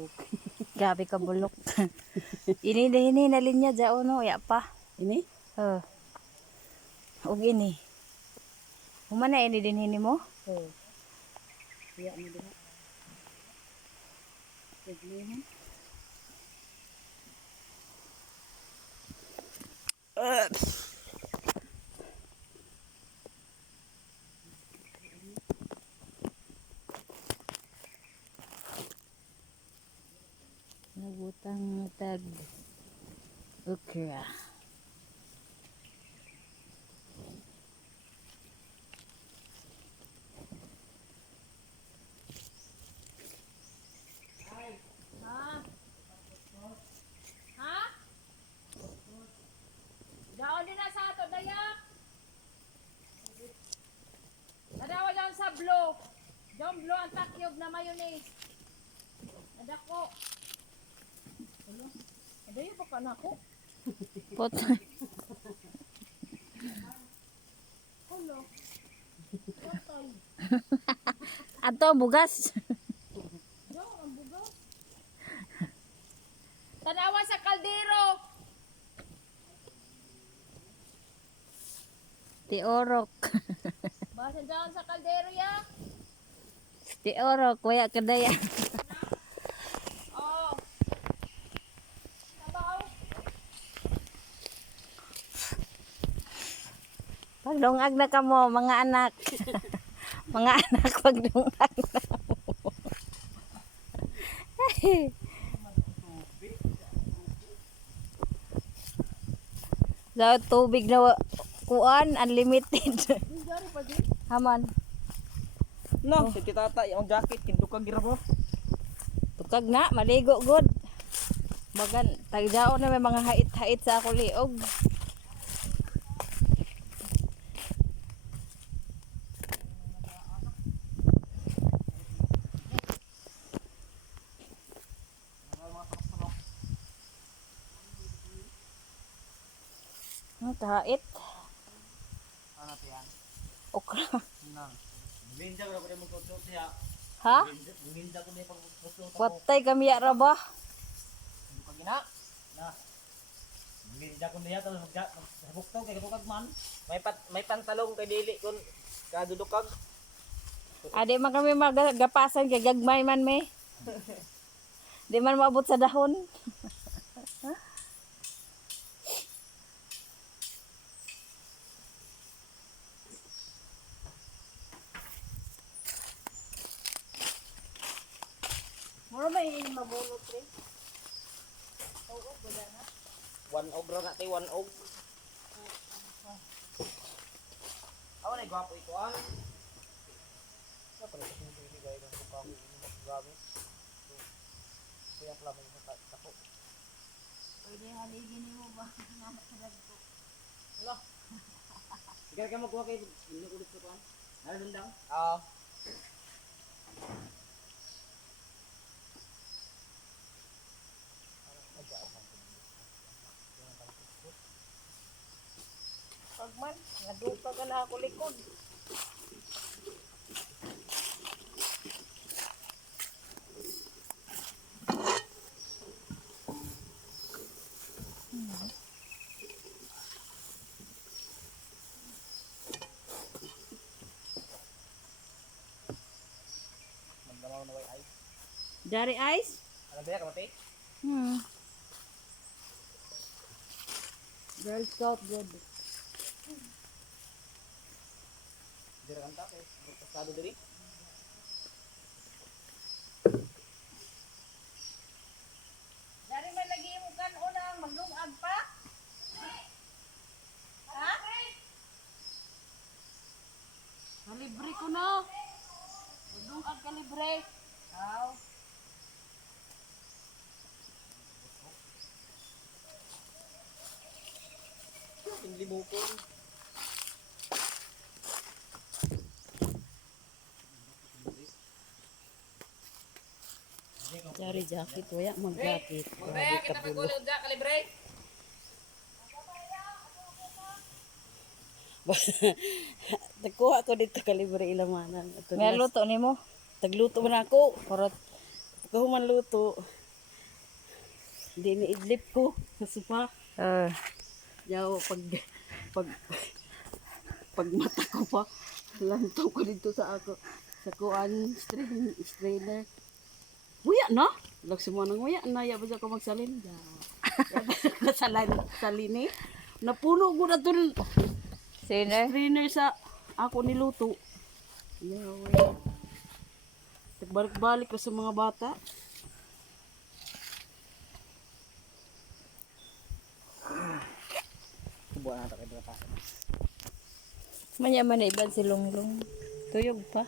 bulok. Grabe ka bulok. Ini nalin niya dyan, no? Ya pa. Ini? Og ini. Humana ini din hini mo? Oh. Iya mo diha. Paglihan. Nabutang tag okra. Daon din na sa ato, daya. Nadawa daw sa blue. Daw blue ang takyog na mayonnaise. Nadako. Ano? Adayo pa ka na ako? Pot. Hello. Patay. Ato bugas. Daw ang bugaw. Tanawa sa kaldero. Tiorok. Basa daon sa kaldero ya. Tiorok waya kadaya. Oh. Sabaw. Pagdungag na ka mo mga anak. Mga anak pagdungag na mo. Daw tubig na kuan unlimited. Haman. No, si titata yung jacket kindukag gira mo. Tukag na maligo good. Magan tagdao na may mga hait-hait sa ako liog. Hait. Ano to yan? Okra. Nang. Minja ko na mo tutso siya. Ha? Minja ko na pag tutso ko. Patay kami ya ra ba? Dukag ina. Na. Minja ko niya talo sabuktaw kay kadukag man. May pantalong kay dili kon kadudukag. Ade man kami magapasan kay gagmay man me. Di man maabot sa dahon. Mura may mabulot rin. Oo, wala na. One og ra na tay one og. Awan ay gwapo ito ah. Sa pala sa mga bibigay ng bukang ini magagamit. Kaya pala may tako. Pwede haligin mo ba? Namatagad ko. Hello. Sige ka magkuha kay ini ulit ko kan. Ano dundang? Oo. Pagman, nadupa ka na ako likod. Magdamaw na way ay. Dari ice? Ano ba ya kamati? Girl Scout good. Dira kan ta kay pasado diri. Dari man lagi mo kan unang magdungag pa? Ha? Kalibre ko no. Magdungag kalibre. Aw. Hindi mo ko. Dari jacket waya mag-jacket. Magbaya kita pagulog da kalibre. Nagkuha ko dito kalibre ilamanan. May luto nimo. Tagluto man ako. Kurot Pagkahuman luto, hindi niidlip ko sa sopa. Yaw, pag mata ko pa, lantaw ko dito sa ako, sa kuan, strainer. Uya na? Lagsi mo nang uya na, yabas ako magsalin. Yabas ako salini. Napuno ko na ito Sino? strainer sa ako niluto. Yaw, nagbalik-balik ko sa mga bata. Subuan natin kay Brata. Manya man na ibad si Longlong. Tuyog pa.